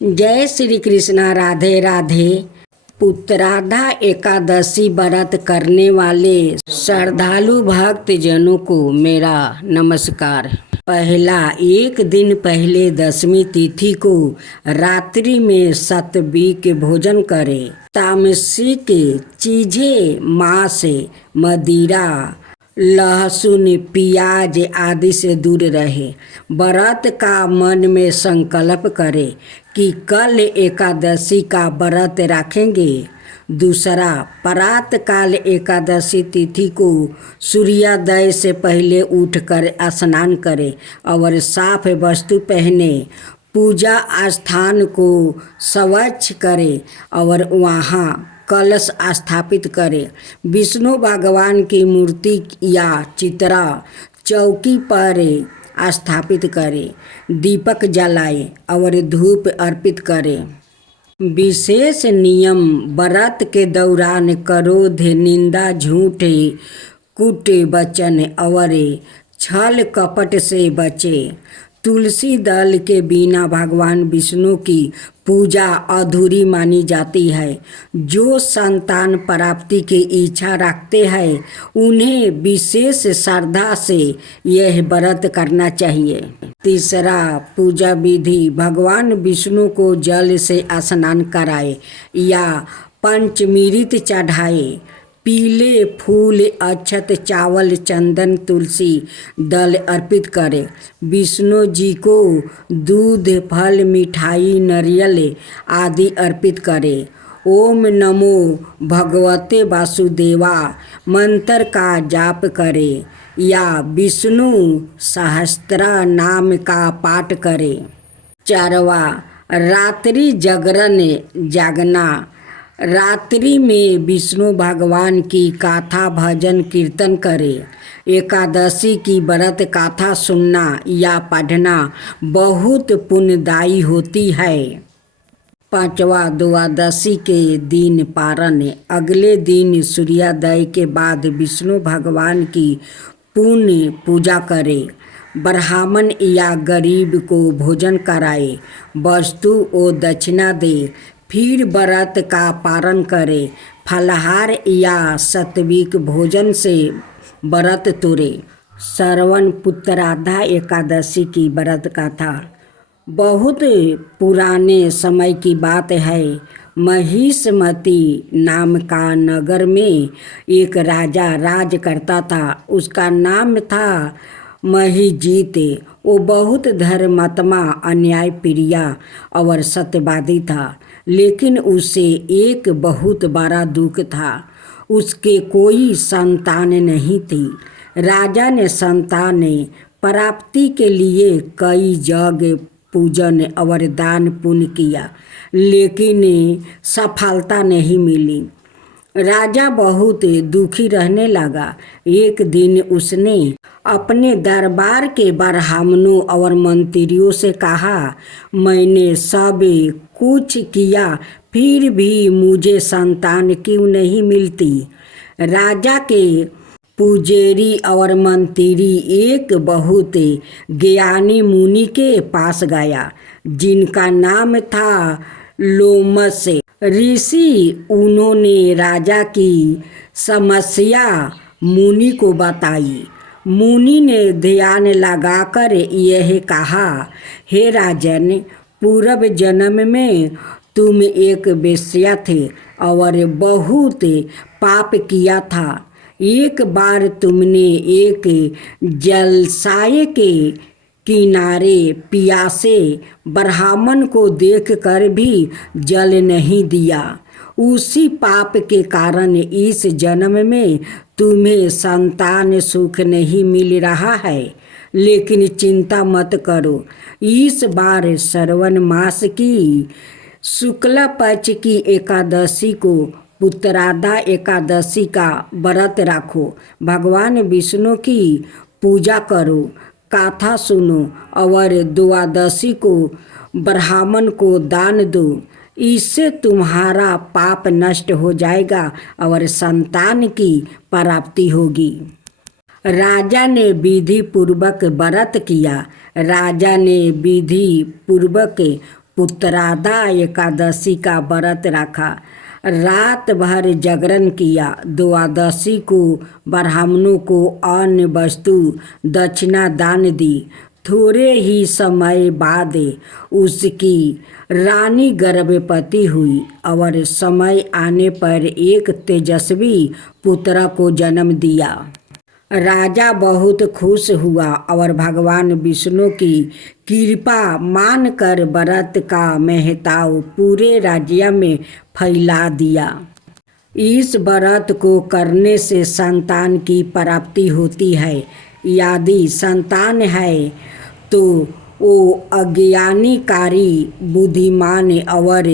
जय श्री कृष्णा। राधे राधे। पुत्राधा एकादशी व्रत करने वाले श्रद्धालु भक्त जनों को मेरा नमस्कार। पहला, एक दिन पहले दशमी तिथि को रात्रि में सात्विक भोजन करें। तामसिक चीजें, मांस, मदिरा, लहसुन, प्याज आदि से दूर रहे। व्रत का मन में संकल्प करें कि कल एकादशी का व्रत रखेंगे। दूसरा, प्रातःकाल एकादशी तिथि को सूर्योदय से पहले उठकर स्नान करें और साफ वस्त्र पहने। पूजा स्थान को स्वच्छ करें और वहाँ कलश स्थापित करें। विष्णु भगवान की मूर्ति या चित्र चौकी पर स्थापित करें। दीपक जलाएं और धूप अर्पित करें। विशेष नियम, व्रत के दौरान क्रोध, निंदा, झूठ, कूट वचन और छल कपट से बचें। तुलसी दल के बिना भगवान विष्णु की पूजा अधूरी मानी जाती है। जो संतान प्राप्ति की इच्छा रखते हैं उन्हें विशेष श्रद्धा से यह व्रत करना चाहिए। तीसरा, पूजा विधि, भगवान विष्णु को जल से स्नान कराए या पंचमृत चढ़ाए। पीले फूल, अक्षत, चावल, चंदन, तुलसी दल अर्पित करें। विष्णु जी को दूध, फल, मिठाई, नारियल आदि अर्पित करें। ओम नमो भगवते वासुदेवा मंत्र का जाप करें या विष्णु सहस्त्र नाम का पाठ करें। चारवा, रात्रि जागरण, जागना। रात्रि में विष्णु भगवान की गाथा भजन कीर्तन करें। एकादशी की व्रत गाथा सुनना या पढ़ना बहुत पुण्यदायी होती है। पांचवा, द्वादशी के दिन पारण। अगले दिन सूर्योदय के बाद विष्णु भगवान की पुण्य पूजा करें। ब्राह्मण या गरीब को भोजन कराए, वस्तु और दक्षिणा दे। फिर व्रत का पारण करें। फलाहार या सात्विक भोजन से व्रत तोड़े। श्रवण पुत्राधा एकादशी की व्रत कथा बहुत पुराने समय की बात है। महिष्मती नाम का नगर में एक राजा राज करता था। उसका नाम था महिजीत। वो बहुत धर्मात्मा, अन्याय प्रिय और सत्यवादी था। लेकिन उसे एक बहुत बड़ा दुख था, उसके कोई संतान नहीं थी। राजा ने संतान प्राप्ति के लिए कई जगह पूजन और दान पुण्य किया, लेकिन सफलता नहीं मिली। राजा बहुत दुखी रहने लगा। एक दिन उसने अपने दरबार के ब्राह्मणों और मंत्रियों से कहा, मैंने सब कुछ किया फिर भी मुझे संतान क्यों नहीं मिलती। राजा के पुजारी और मंत्री एक बहुत ज्ञानी मुनि के पास गया जिनका नाम था लोमस ऋषि। उन्होंने राजा की समस्या मुनि को बताई। मुनि ने ध्यान लगाकर यह कहा, हे राजन, पूर्व जन्म में तुम एक वेश्या थे और बहुत पाप किया था। एक बार तुमने एक जलाशय के किनारे प्यासे ब्राह्मण को देखकर भी जल नहीं दिया। उसी पाप के कारण इस जन्म में तुम्हें संतान सुख नहीं मिल रहा है। लेकिन चिंता मत करो, इस बार श्रवण मास की शुक्ल पक्ष की एकादशी को पुत्राधा एकादशी का व्रत रखो। भगवान विष्णु की पूजा करो, कथा सुनो और द्वादशी को ब्राह्मण को दान दो। इससे तुम्हारा पाप नष्ट हो जाएगा और संतान की प्राप्ति होगी। राजा ने विधि पूर्वक व्रत किया। राजा ने विधि पूर्वक पुत्रादा एकादशी का व्रत रखा, रात भर जागरण किया। द्वादशी को ब्राह्मणों को अन्न वस्तु दक्षिणा दान दी। थोड़े ही समय बाद उसकी रानी गर्भवती हुई और समय आने पर एक तेजस्वी पुत्र को जन्म दिया। राजा बहुत खुश हुआ और भगवान विष्णु की कृपा मानकर व्रत का महत्व पूरे राज्य में फैला दिया। इस व्रत को करने से संतान की प्राप्ति होती है। यदि संतान है तो वो अज्ञानीकारी बुद्धिमान और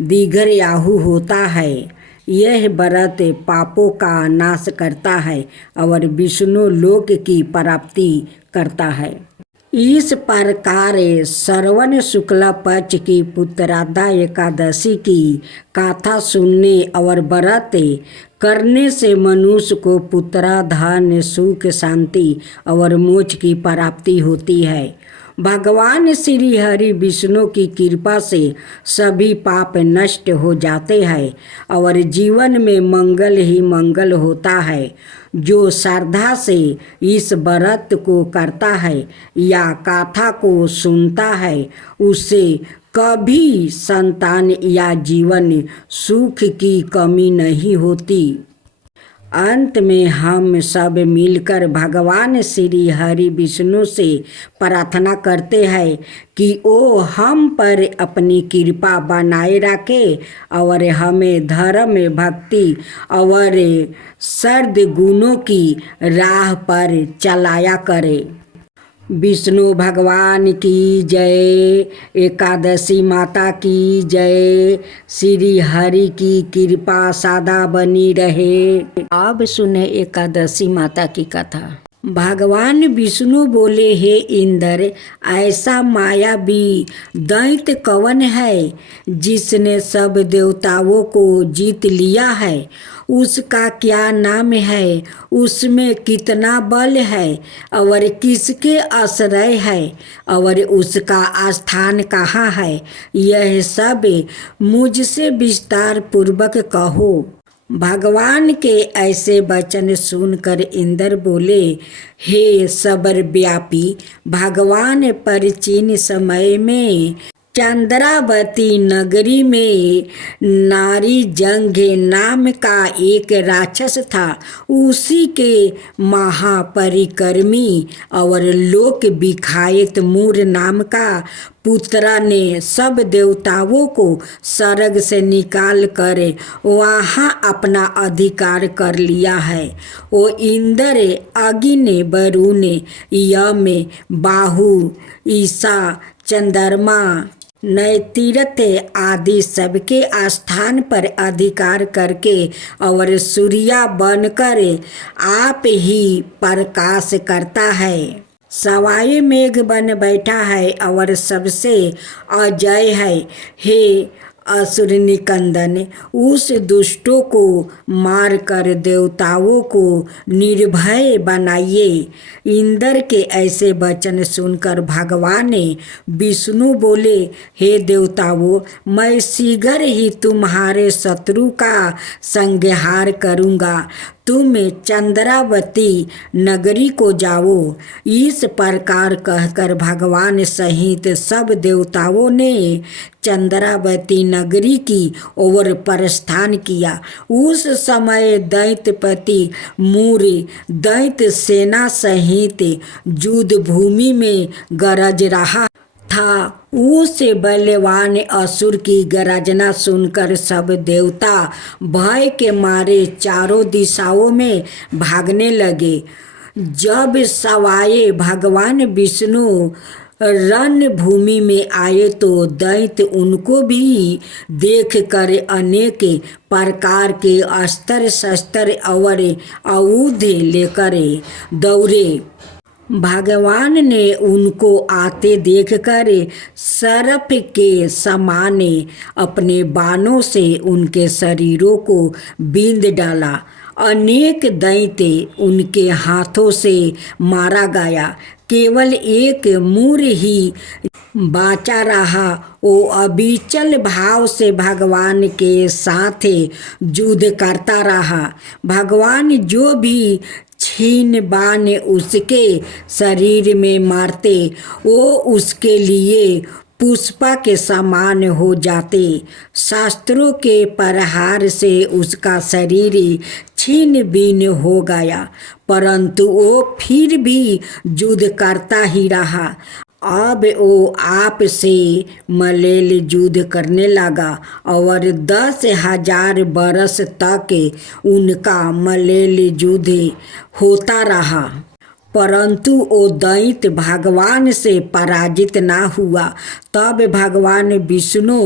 दीर्घायु होता है। यह व्रत पापों का नाश करता है और विष्णु लोक की प्राप्ति करता है। इस प्रकार श्रवण शुक्ल पक्ष की पुत्रादा एकादशी की कथा सुनने और व्रत करने से मनुष्य को पुत्र धन सुख शांति और मोक्ष की प्राप्ति होती है। भगवान श्री हरि विष्णु की कृपा से सभी पाप नष्ट हो जाते हैं और जीवन में मंगल ही मंगल होता है। जो श्रद्धा से इस व्रत को करता है या कथा को सुनता है उसे कभी संतान या जीवन सुख की कमी नहीं होती। अंत में हम सब मिलकर भगवान श्री हरि विष्णु से प्रार्थना करते हैं कि वो हम पर अपनी कृपा बनाए रखे और हमें धर्म भक्ति और सद्गुणों की राह पर चलाया करे। विष्णु भगवान की जय, एकादशी माता की जय, श्री हरि की कृपा सदा बनी रहे। अब सुने एकादशी माता की कथा। भगवान विष्णु बोले, हे इंद्र, ऐसा मायावी दैत्य कौन है जिसने सब देवताओं को जीत लिया है? उसका क्या नाम है? उसमें कितना बल है और किसके आश्रय है और उसका स्थान कहाँ है? यह सब मुझसे विस्तार पूर्वक कहो। भगवान के ऐसे वचन सुनकर इंद्र बोले, हे सर्वव्यापी भगवान, प्राचीन समय में चंद्रावती नगरी में नारी जंघे नाम का एक राक्षस था। उसी के महापरिक्रमी और लोक विख्यात मूर नाम का पुत्र ने सब देवताओं को स्वर्ग से निकाल कर वहाँ अपना अधिकार कर लिया है। वो इंद्र, अग्नि, वरुण, यम, बाहु, ईशा, चंद्रमा, नैतिरथ आदि सबके स्थान पर अधिकार करके और सूर्य बनकर आप ही प्रकाश करता है। सवाई मेघ बन बैठा है और सबसे अजय है। हे असुर निकंदन, उस दुष्टों को मारकर देवताओं को निर्भय बनाइए। इंद्र के ऐसे वचन सुनकर भगवान विष्णु बोले, हे देवताओं, मैं शीघ्र ही तुम्हारे शत्रु का संहार करूँगा। तुम चंद्रावती नगरी को जाओ। इस प्रकार कहकर भगवान सहित सब देवताओं ने चंद्रावती नगरी की ओर प्रस्थान किया। उस समय दैत्यपति मूर दैत्य सेना सहित युद्ध भूमि में गरज रहा था। उस बलवान असुर की गर्जना सुनकर सब देवता भय के मारे चारों दिशाओं में भागने लगे। जब सवाए भगवान विष्णु रणभूमि में आए तो दैत्य उनको भी देखकर अनेक प्रकार के अस्त्र शस्त्र और आयुध लेकर दौड़े। भगवान ने उनको आते देखकर सर्प के समान अपने बाणों से उनके शरीरों को बींध डाला। अनेक दैत्य उनके हाथों से मारा गया। केवल एक मूर ही बाचा रहा। वो अविचल भाव से भगवान के साथ युद्ध करता रहा। भगवान जो भी छीन बाण उसके शरीर में मारते वो उसके लिए पुष्पा के समान हो जाते। शास्त्रों के प्रहार से उसका शरीर छीन बीन हो गया, परंतु वो फिर भी युद्ध करता ही रहा। अब वो आप से मलेल युद्ध करने लगा और 10,000 बरस तक उनका मलेल युद्ध होता रहा, परंतु वो दैत्य भगवान से पराजित ना हुआ। तब भगवान विष्णु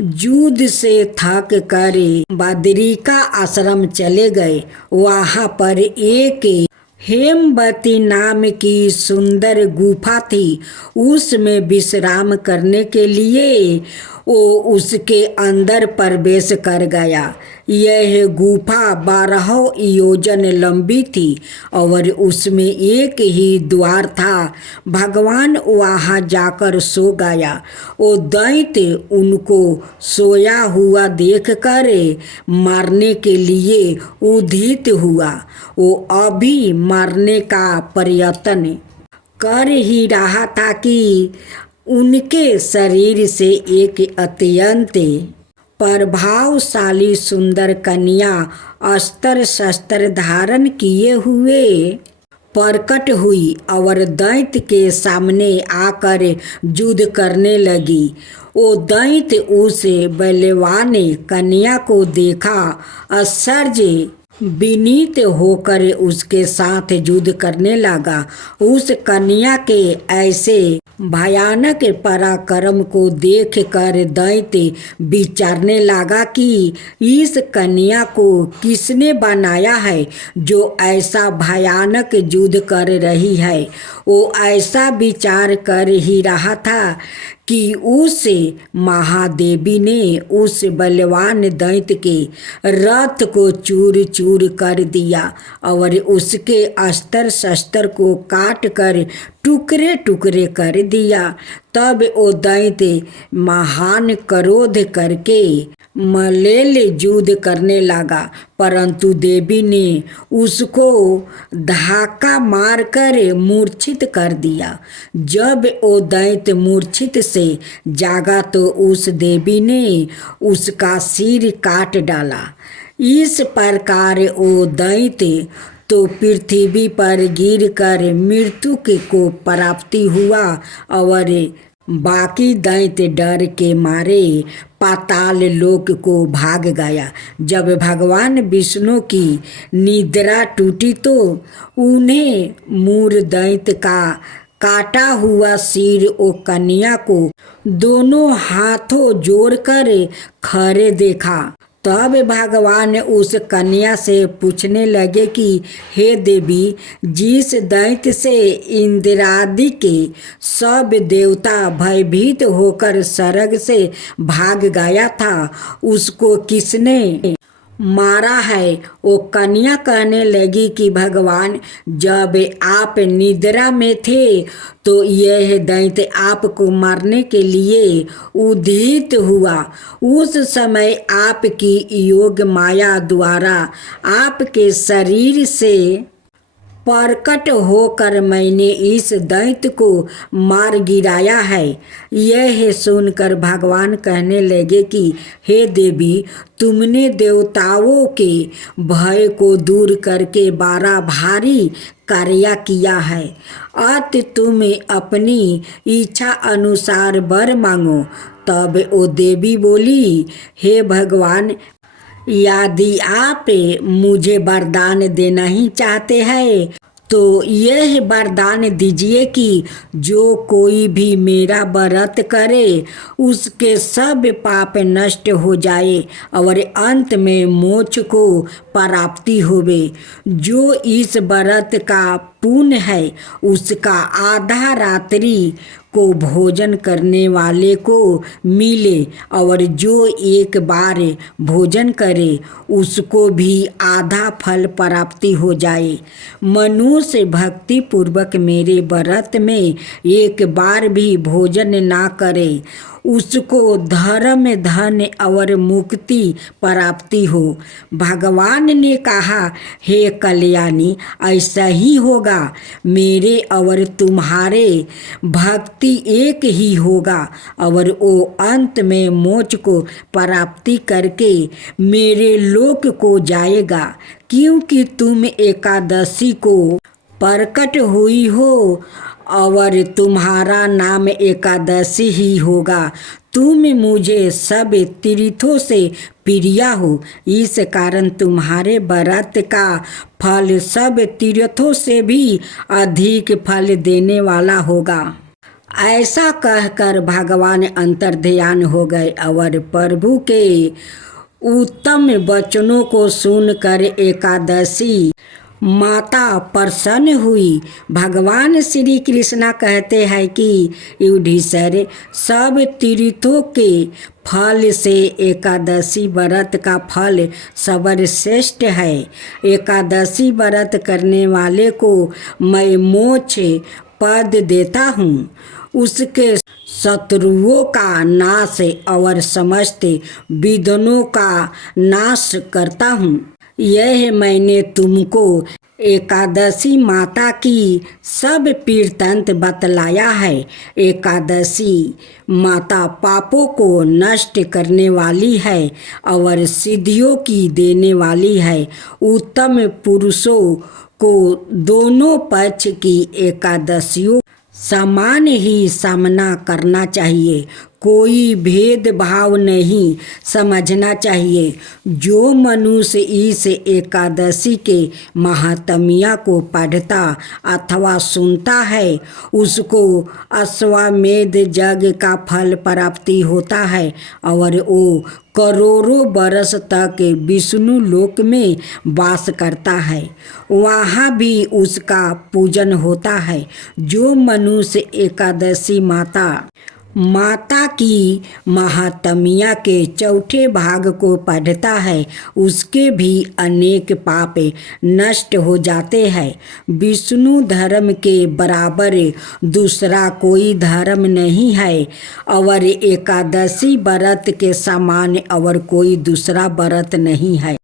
युद्ध से थक कर बद्रिका आश्रम चले गए। वहाँ पर एक हेमवती नाम की सुंदर गुफा थी। उसमें विश्राम करने के लिए वो उसके अंदर प्रवेश कर गया। यह गुफा 12 योजन लंबी थी और उसमें एक ही द्वार था। भगवान वहाँ जाकर सो गया। वो दैत्य उनको सोया हुआ देखकर मारने के लिए उद्यत हुआ। वो अभी मारने का प्रयत्न कर ही रहा था कि उनके शरीर से एक अत्यंत प्रभावशाली सुंदर कन्या अस्त्र शस्त्र धारण किए हुए प्रकट हुई और दैत्य के सामने आकर युद्ध करने लगी। वो दैत्य उस बलवान कन्या को देखा, आश्चर्य विनीत होकर उसके साथ युद्ध करने लगा। उस कन्या के ऐसे भयानक पराक्रम को देखकर दैत्य विचारने लगा कि इस कन्या को किसने बनाया है जो ऐसा भयानक युद्ध कर रही है। वो ऐसा विचार कर ही रहा था कि उस महादेवी ने उस बलवान दैत्य के रथ को चूर चूर कर दिया और उसके अस्त्र शस्त्र को काट कर टुकड़े टुकड़े कर दिया। तब वो दैत्य महान क्रोध करके मलेल युद्ध करने लगा, परंतु देवी ने उसको धक्का मारकर मूर्छित कर दिया। जब वो दैत्य मूर्छित से जागा तो उस देवी ने उसका सिर काट डाला। इस प्रकार वो दैत्य तो पृथ्वी पर गिरकर मृत्यु को प्राप्ति हुआ और बाकी दैत्य डर के मारे पाताल लोक को भाग गया। जब भगवान विष्णु की निद्रा टूटी तो उन्हें मूर दैत्य का काटा हुआ सिर ओ कन्या को दोनों हाथों जोड़कर खड़े देखा। तब भगवान उस कन्या से पूछने लगे कि हे देवी, जिस दैत्य से इंद्रादि के सब देवता भयभीत होकर स्वर्ग से भाग गया था उसको किसने मारा है? वो कन्या कहने लगी कि भगवान, जब आप निद्रा में थे तो यह दैत्य आपको मारने के लिए उद्यत हुआ। उस समय आपकी योग माया द्वारा आपके शरीर से प्रकट होकर मैंने इस दैत्य को मार गिराया है। यह सुनकर भगवान कहने लगे कि हे देवी, तुमने देवताओं के भय को दूर करके बड़ा भारी कार्य किया है। अत तुम अपनी इच्छा अनुसार वर मांगो। तब वो देवी बोली, हे भगवान, यदि आप मुझे वरदान देना ही चाहते हैं तो यह वरदान दीजिए कि जो कोई भी मेरा व्रत करे उसके सब पाप नष्ट हो जाए और अंत में मोक्ष को प्राप्ति होवे। जो इस व्रत का पुण्य है उसका आधा रात्रि को भोजन करने वाले को मिले, और जो एक बार भोजन करे उसको भी आधा फल प्राप्ति हो जाए। मनुष्य भक्ति पूर्वक मेरे व्रत में एक बार भी भोजन ना करे, उसको धर्म धन और मुक्ति प्राप्ति हो। भगवान ने कहा, हे कल्याणी, ऐसा ही होगा। मेरे और तुम्हारे भक्ति एक ही होगा और वो अंत में मोक्ष को प्राप्ति करके मेरे लोक को जाएगा, क्योंकि तुम एकादशी को प्रकट हुई हो और तुम्हारा नाम एकादशी ही होगा। तुम मुझे सब तीर्थों से प्रिया हो, इस कारण तुम्हारे व्रत का फल सब तीर्थों से भी अधिक फल देने वाला होगा। ऐसा कहकर भगवान अंतर्ध्यान हो गए और प्रभु के उत्तम वचनों को सुनकर एकादशी माता प्रसन्न हुई। भगवान श्री कृष्णा कहते हैं कि युधिष्ठिर, सब तीर्थों के फल से एकादशी व्रत का फल सर्वश्रेष्ठ है। एकादशी व्रत करने वाले को मैं मोक्ष पद देता हूँ, उसके शत्रुओं का नाश और समस्त विघ्नों का नाश करता हूँ। यह मैंने तुमको एकादशी माता की सब वृत्तांत बतलाया है। एकादशी माता पापों को नष्ट करने वाली है और सिद्धियों की देने वाली है। उत्तम पुरुषों को दोनों पक्ष की एकादशियों समान ही सामना करना चाहिए, कोई भेदभाव नहीं समझना चाहिए। जो मनुष्य इस एकादशी के महात्म्य को पढ़ता अथवा सुनता है, उसको अश्वमेध यज्ञ का फल प्राप्ति होता है और वो करोड़ों वर्ष तक विष्णु लोक में वास करता है, वहाँ भी उसका पूजन होता है। जो मनुष्य एकादशी माता की महात्म्य के चौथे भाग को पढ़ता है, उसके भी अनेक पाप नष्ट हो जाते हैं। विष्णु धर्म के बराबर दूसरा कोई धर्म नहीं है और एकादशी व्रत के समान और कोई दूसरा व्रत नहीं है।